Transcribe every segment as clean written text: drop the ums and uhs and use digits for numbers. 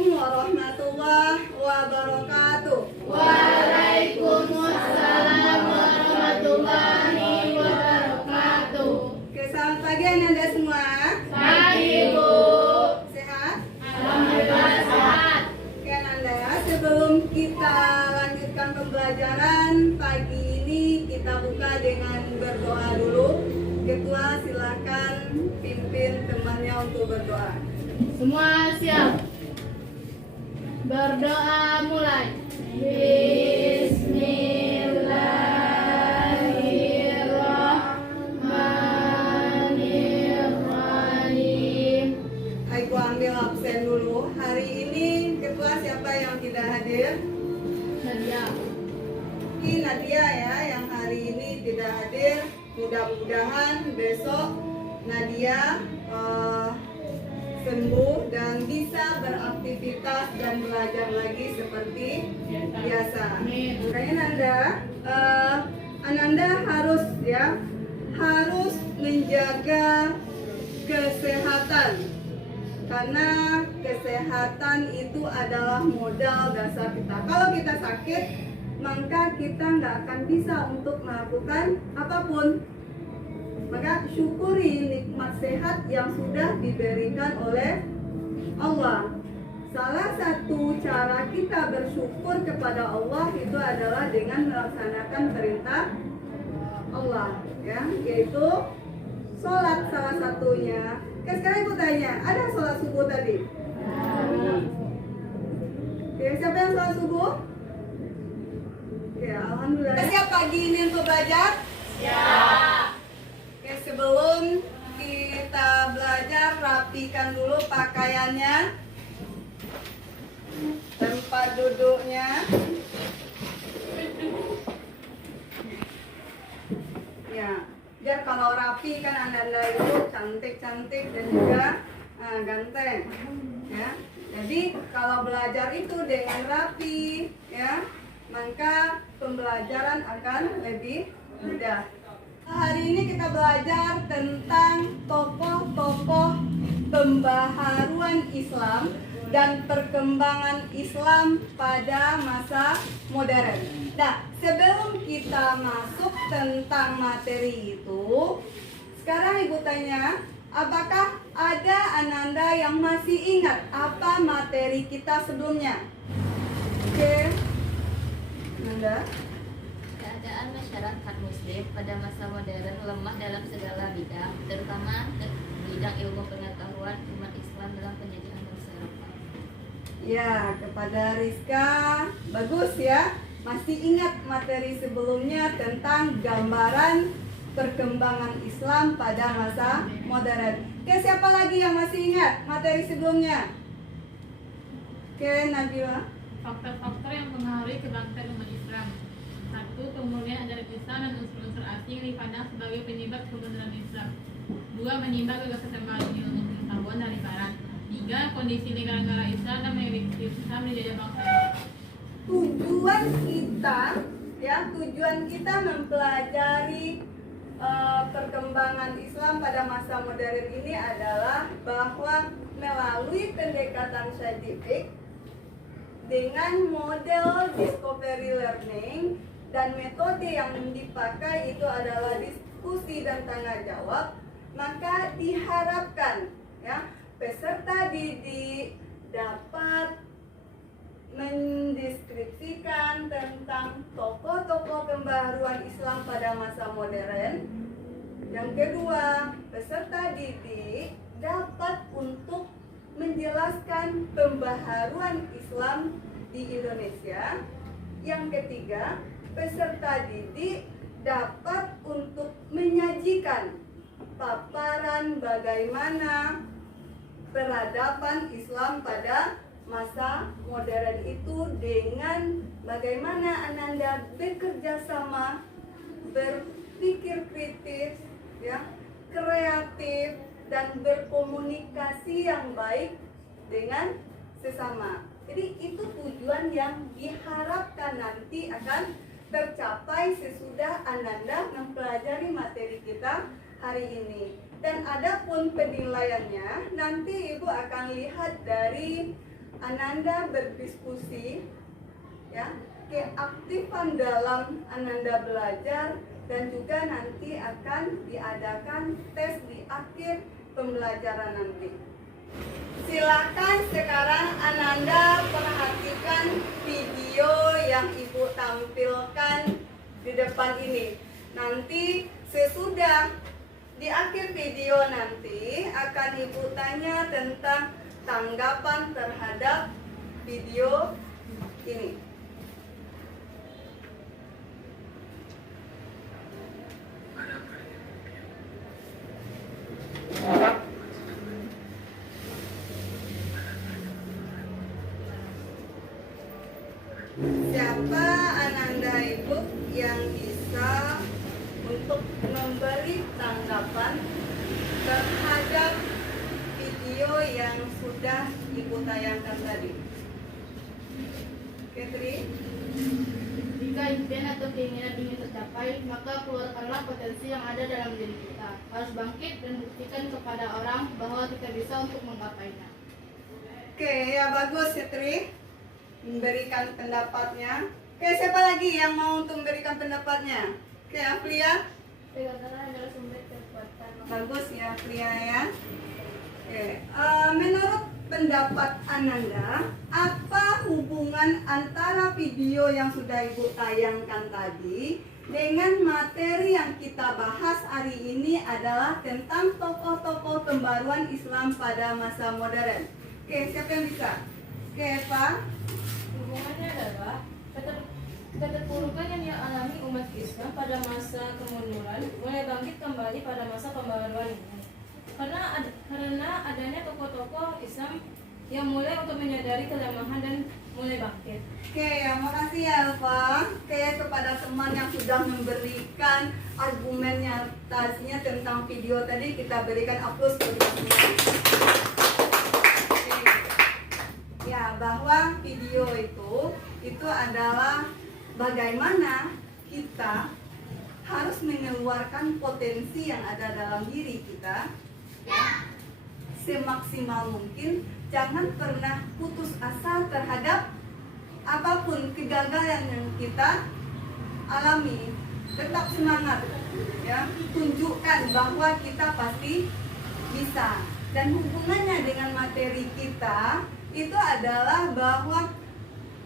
Assalamualaikum warahmatullahi wabarakatuh. Waalaikumsalam warahmatullahi wabarakatuh. Oke, selamat pagi Ananda semua. Pagi Bu. Sehat? Alhamdulillah sehat. Oke Ananda, sebelum kita lanjutkan pembelajaran pagi ini, kita buka dengan berdoa dulu. Ketua silakan pimpin temannya untuk berdoa. Semua siap. Berdoa mulai. Bismillahirrahmanirrahim. Aku ambil absen dulu. Hari ini ketua siapa yang tidak hadir? Nadia. Ini Nadia ya, yang hari ini tidak hadir. Mudah-mudahan besok Nadia sembuh dan bisa beraktivitas dan belajar lagi seperti biasa. Makanya Ananda harus menjaga kesehatan, karena kesehatan itu adalah modal dasar kita. Kalau kita sakit, maka kita nggak akan bisa untuk melakukan apapun. Maka syukuri nikmat sehat yang sudah diberikan oleh Allah. Salah satu cara kita bersyukur kepada Allah itu adalah dengan melaksanakan perintah Allah, ya, yaitu sholat salah satunya. Oke, sekarang aku tanya, ada sholat subuh tadi? Oke, siapa yang sholat subuh? Oke, alhamdulillah. Siap pagi ini untuk belajar? Siap. Oke, sebelum kita belajar, rapikan dulu pakaiannya, tempat duduknya. Ya, biar kalau rapi kan Anda itu cantik-cantik dan juga ganteng. Ya, jadi kalau belajar itu dengan rapi, ya, maka pembelajaran akan lebih mudah. Hari ini kita belajar tentang tokoh-tokoh pembaharuan Islam dan perkembangan Islam pada masa modern. Nah, sebelum kita masuk tentang materi itu, sekarang Ibu tanya, apakah ada Ananda yang masih ingat apa materi kita sebelumnya? Oke, Ananda. Keadaan masyarakat muslim pada masa modern lemah dalam segala bidang, terutama bidang ilmu pengetahuan umat Islam dalam pendidikan masyarakat. Ya, kepada Rizka, bagus ya. Masih ingat materi sebelumnya tentang gambaran perkembangan Islam pada masa modern. Oke, siapa lagi yang masih ingat materi sebelumnya? Oke, Nabila. Faktor-faktor yang mempengaruhi kebangkitan umat Islam. 1. Kemudian ajaran Islam dan unsur-unsur asing dipandang sebagai penyebab kemunduran Islam. 2. Menimba gagasan baru ilmu pengetahuan dari barat. 3. Kondisi negara-negara Islam dan mayoritas Islam di jajah bangsa. Tujuan kita mempelajari perkembangan Islam pada masa modern ini adalah bahwa melalui pendekatan saintifik dengan model discovery learning dan metode yang dipakai itu adalah diskusi dan tanya jawab, maka diharapkan ya peserta didik dapat mendeskripsikan tentang tokoh-tokoh pembaharuan Islam pada masa modern. Yang kedua, peserta didik dapat untuk menjelaskan pembaharuan Islam di Indonesia. Yang ketiga, peserta didik dapat untuk menyajikan paparan bagaimana peradaban Islam pada masa modern itu dengan bagaimana Ananda bekerja sama, berpikir kritis, ya, kreatif, dan berkomunikasi yang baik dengan sesama. Jadi itu tujuan yang diharapkan nanti akan tercapai sesudah Ananda mempelajari materi kita hari ini. Dan adapun penilaiannya nanti Ibu akan lihat dari Ananda berdiskusi, ya, keaktifan dalam Ananda belajar, dan juga nanti akan diadakan tes di akhir pembelajaran nanti. Silakan sekarang Ananda perhatikan video yang Ibu tampilkan di depan ini. Nanti sesudah di akhir video nanti akan Ibu tanya tentang tanggapan terhadap video ini. Siapa Ananda Ibu yang bisa untuk memberi tanggapan terhadap video yang sudah Ibu tayangkan tadi? Ketri? Jika impian atau keinginan ingin tercapai, maka keluarkanlah potensi yang ada dalam diri kita. Harus bangkit dan buktikan kepada orang bahwa kita bisa untuk menggapainya. Oke, ya bagus Ketri memberikan pendapatnya. Oke, siapa lagi yang mau untuk memberikan pendapatnya? Oke, Aflia? Kegagalan adalah sumber kekuatan. Bagus ya, Aflia ya. Oke, menurut pendapat Ananda, apa hubungan antara video yang sudah Ibu tayangkan tadi dengan materi yang kita bahas hari ini adalah tentang tokoh-tokoh pembaruan Islam pada masa modern? Oke, siapa yang bisa? Oke, Eva? Hubungannya adalah keterpurukan yang dialami umat Islam pada masa kemunduran mulai bangkit kembali pada masa pembaruan ini. Karena adanya tokoh-tokoh Islam yang mulai untuk menyadari kelemahan dan mulai bangkit. Oke, ya, makasih ya Eva. Oke, kepada teman yang sudah memberikan argumennya tadinya tentang video tadi, kita berikan aplaus bagi semua. Oke. Ya, bahwa video itu adalah bagaimana kita harus mengeluarkan potensi yang ada dalam diri kita, ya, semaksimal mungkin. Jangan pernah putus asa terhadap apapun kegagalan yang kita alami. Tetap semangat, ya. Tunjukkan bahwa kita pasti bisa. Dan hubungannya dengan materi kita itu adalah bahwa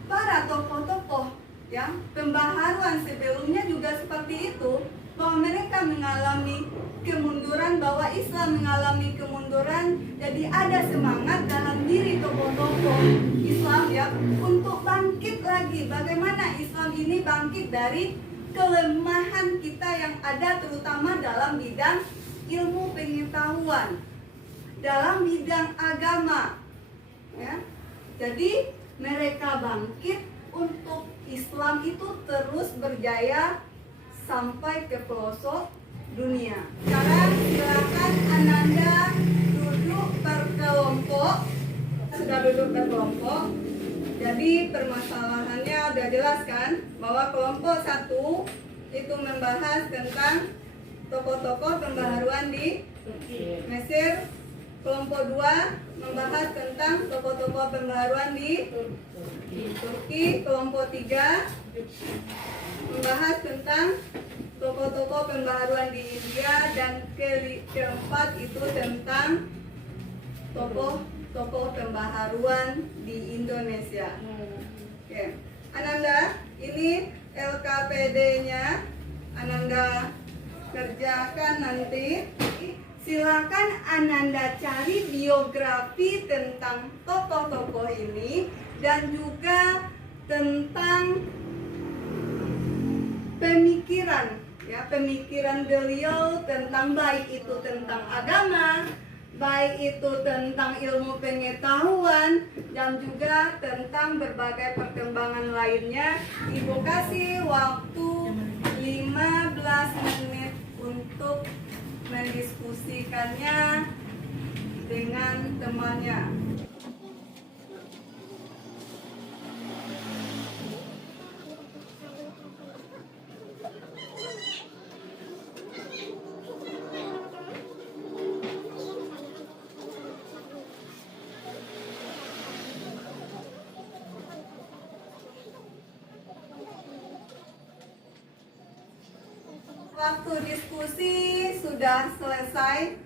para tokoh-tokoh, ya, pembaharuan sebelumnya juga seperti itu, bahwa mereka mengalami kemunduran, bahwa Islam mengalami kemunduran. Jadi ada semangat dalam diri tokoh-tokoh Islam, ya, untuk bangkit lagi. Bagaimana Islam ini bangkit dari kelemahan kita yang ada, terutama dalam bidang ilmu pengetahuan, dalam bidang agama, ya. Jadi mereka bangkit untuk Islam itu terus berjaya sampai ke pelosok dunia. Sekarang silakan Ananda duduk berkelompok. Sudah duduk berkelompok. Jadi permasalahannya udah jelas kan, bahwa kelompok 1 itu membahas tentang tokoh-tokoh pembaharuan di Mesir. Kelompok 2 membahas tentang tokoh-tokoh pembaharuan di Turki. Kelompok 3 membahas tentang tokoh-tokoh pembaharuan di India. Dan keempat itu tentang tokoh-tokoh pembaharuan di Indonesia. Oke, Ananda, ini LKPD-nya Ananda kerjakan nanti. Silakan Ananda cari biografi tentang tokoh-tokoh ini dan juga tentang pemikiran, ya, pemikiran beliau tentang baik itu tentang agama, baik itu tentang ilmu pengetahuan, dan juga tentang berbagai perkembangan lainnya. Ibu kasih waktu 15 menit untuk mendiskusikannya dengan temannya. waktu diskusi sudah selesai.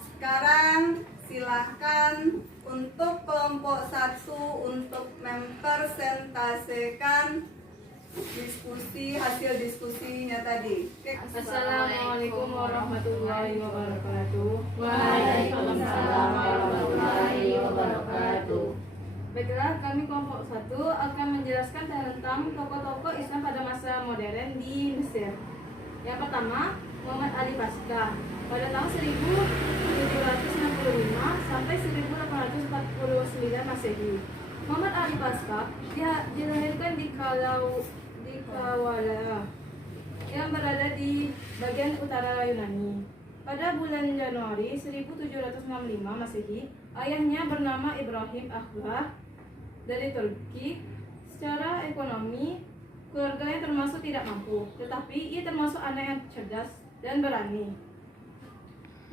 Sekarang silahkan untuk kelompok 1 untuk mempresentasikan hasil diskusinya tadi. Oke. Assalamualaikum warahmatullahi wabarakatuh. Waalaikumsalam warahmatullahi wabarakatuh. Baiklah, kami kelompok 1 akan menjelaskan tentang tokoh-tokoh Islam pada masa modern di Mesir. Yang pertama, Muhammad Ali Pasca. Pada tahun 1765 sampai 1849 Masehi. Muhammad Ali Pasca dilahirkan di Kawala yang berada di bagian utara Yunani. Pada bulan Januari 1765 Masehi, ayahnya bernama Ibrahim Akbar dari Turki. Secara ekonomi, keluarganya termasuk tidak mampu, tetapi ia termasuk anak yang cerdas dan berani.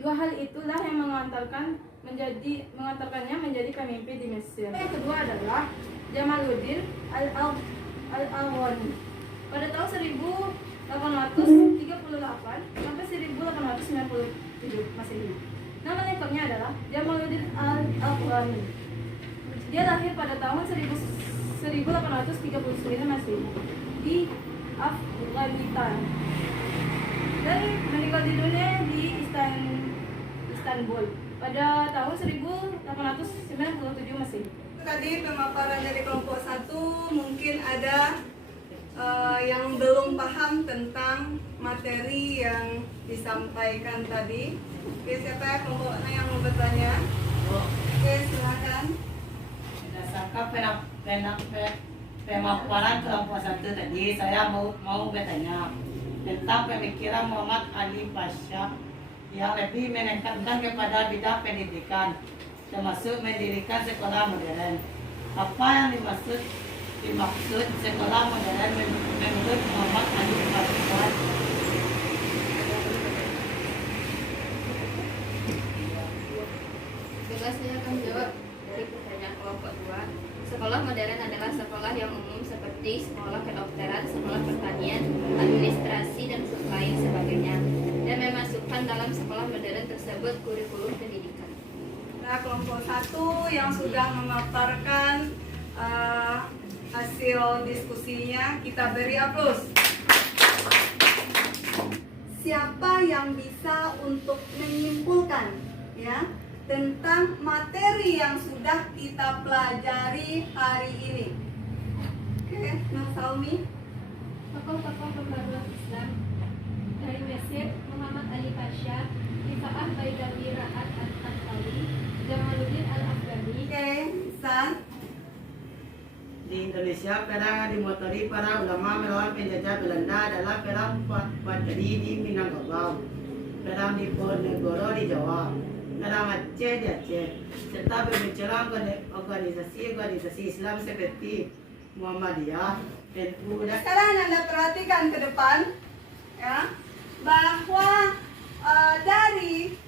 Dua hal itulah yang mengantarkannya menjadi pemimpin di Mesir. Yang kedua adalah Jamaluddin Al-Awwani. Pada tahun 1838 sampai 1897 Masehi. Nama lengkapnya adalah Jamaluddin Al-Awwani. Dia lahir pada tahun 1839 Masehi di Afghanistan dan meninggal di dunia di Istanbul pada tahun 1897 Masehi. Tadi pemaparan dari kelompok 1 mungkin ada yang belum paham tentang materi yang disampaikan tadi. Oke, siapa ya kelompoknya yang mau bertanya? Oke, silakan. Berdasarkan pemaparan kelompok 1 tadi, saya mau bertanya tentang pemikiran Muhammad Ali Pasha yang lebih menekankan kepada bidang pendidikan, termasuk mendirikan sekolah modern. Apa yang dimaksud sekolah modern menurut Muhammad Ali Pasha? Coba saya akan jawab dari pertanyaan kelompok 2. Sekolah modern adalah sekolah yang umum seperti sekolah kedokteran, sekolah pertanian, administrasi, dan lain sebagainya, dan memasukkan dalam sekolah modern tersebut kurikulum pendidikan. Nah, kelompok 1 yang sudah memaparkan hasil diskusinya, kita beri aplaus. Siapa yang bisa untuk menyimpulkan ya tentang materi yang sudah kita pelajari hari ini? Oke, Nah Salmi. Tokoh-tokoh pembaruan Islam dari Mesir: Muhammad Ali Pasha, Rifa'ah Baidawi Ra'ad At-Tawi, Jamaluddin Al-Afghani. Oke, San. Di Indonesia, perang yang dimotori para ulama melawan penjajah Belanda adalah perang Padri di Minangkabau, perang di Diponegoro di Jawa, perang Aceh di Aceh, serta bermunculan organisasi Islam seperti Muhammadiyah, NU, dan Sekarang Anda perhatikan ke depan ya, bahwa dari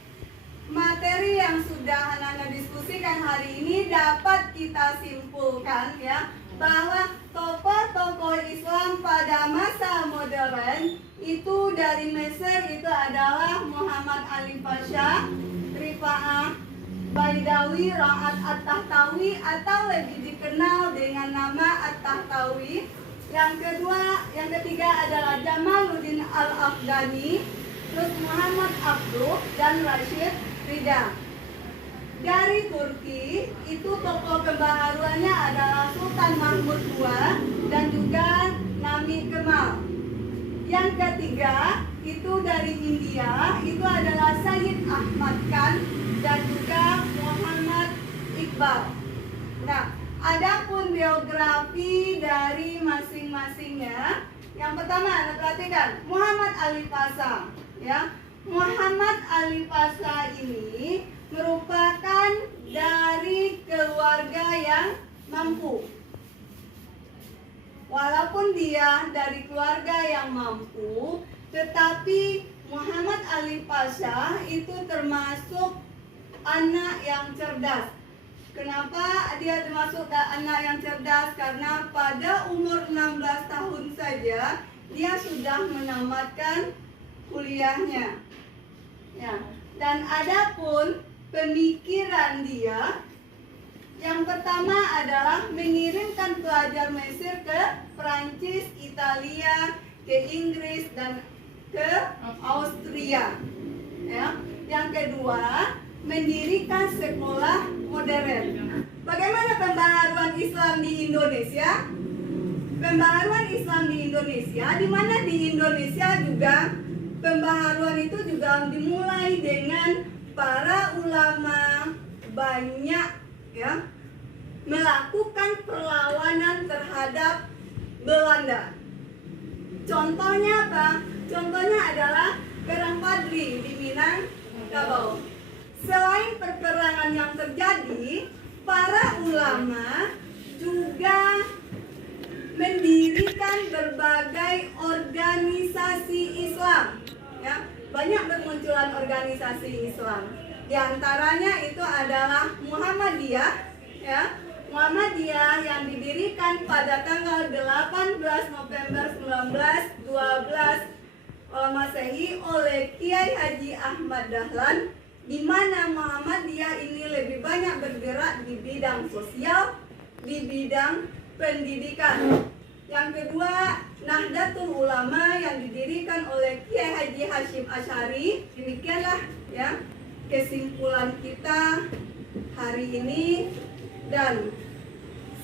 materi yang sudah anak-anak diskusikan hari ini dapat kita simpulkan ya bahwa tokoh-tokoh Islam pada masa modern itu dari Mesir itu adalah Muhammad Ali Pasha, Rifa'ah Baidawi Ra'ad At-Tahtawi atau lebih dikenal dengan nama At-Tahtawi. Yang ketiga adalah Jamaluddin Al-Afghani, terus Muhammad Abduh dan Rashid Rida. Dari Turki itu tokoh pembaharuannya adalah Sultan Mahmud II dan juga Nami Kemal. Yang ketiga itu dari India, itu adalah Sayyid Ahmad Khan dan juga Muhammad Iqbal. Nah, adapun biografi dari masing-masingnya, yang pertama Anda perhatikan Muhammad Ali Pasha ya. Muhammad Ali Pasha ini merupakan dari keluarga yang mampu. Walaupun dia dari keluarga yang mampu, tetapi Muhammad Ali Pasha itu termasuk anak yang cerdas. Kenapa dia termasuk anak yang cerdas? Karena pada umur 16 tahun saja dia sudah menamatkan kuliahnya. Ya, dan adapun pemikiran dia yang pertama adalah mengirimkan pelajar Mesir ke Prancis, Italia, ke Inggris dan ke Austria. Ya. Yang kedua, mendirikan sekolah modern. Bagaimana pembaharuan Islam di Indonesia? Pembaharuan Islam di Indonesia, di mana di Indonesia juga pembaharuan itu juga dimulai dengan para ulama banyak ya melakukan perlawanan terhadap Belanda. Contohnya apa? Contohnya adalah Perang Padri di Minangkabau. Selain perperangan yang terjadi, para ulama juga mendirikan berbagai organisasi Islam. Ya, banyak bermunculan organisasi Islam. Di antaranya itu adalah Muhammadiyah, ya. Muhammadiyah yang didirikan pada tanggal 18 November 1912 Masehi oleh Kiai Haji Ahmad Dahlan, di mana Muhammadiyah ini lebih banyak bergerak di bidang sosial, di bidang pendidikan. Yang kedua, Nahdlatul Ulama yang didirikan oleh Kiai Haji Hashim Asy'ari. Demikianlah ya kesimpulan kita hari ini. Dan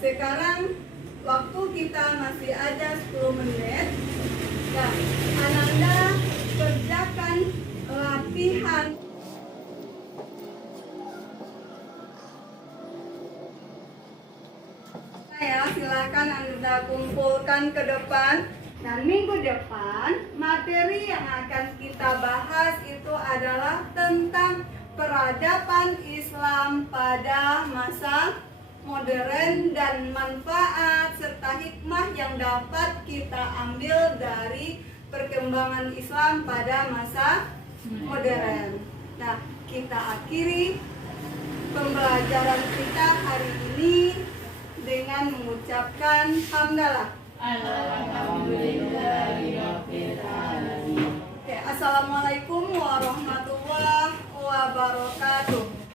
sekarang waktu kita masih ada 10 menit. Dan Ananda kerjakan latihan. Ya, silakan Anda kumpulkan ke depan. Dan minggu depan materi yang akan kita bahas itu adalah tentang peradaban Islam pada masa modern dan manfaat serta hikmah yang dapat kita ambil dari perkembangan Islam pada masa modern. Nah, kita akhiri pembelajaran kita hari ini dengan mengucapkan hamdalah. Oke, assalamualaikum warahmatullahi wabarakatuh.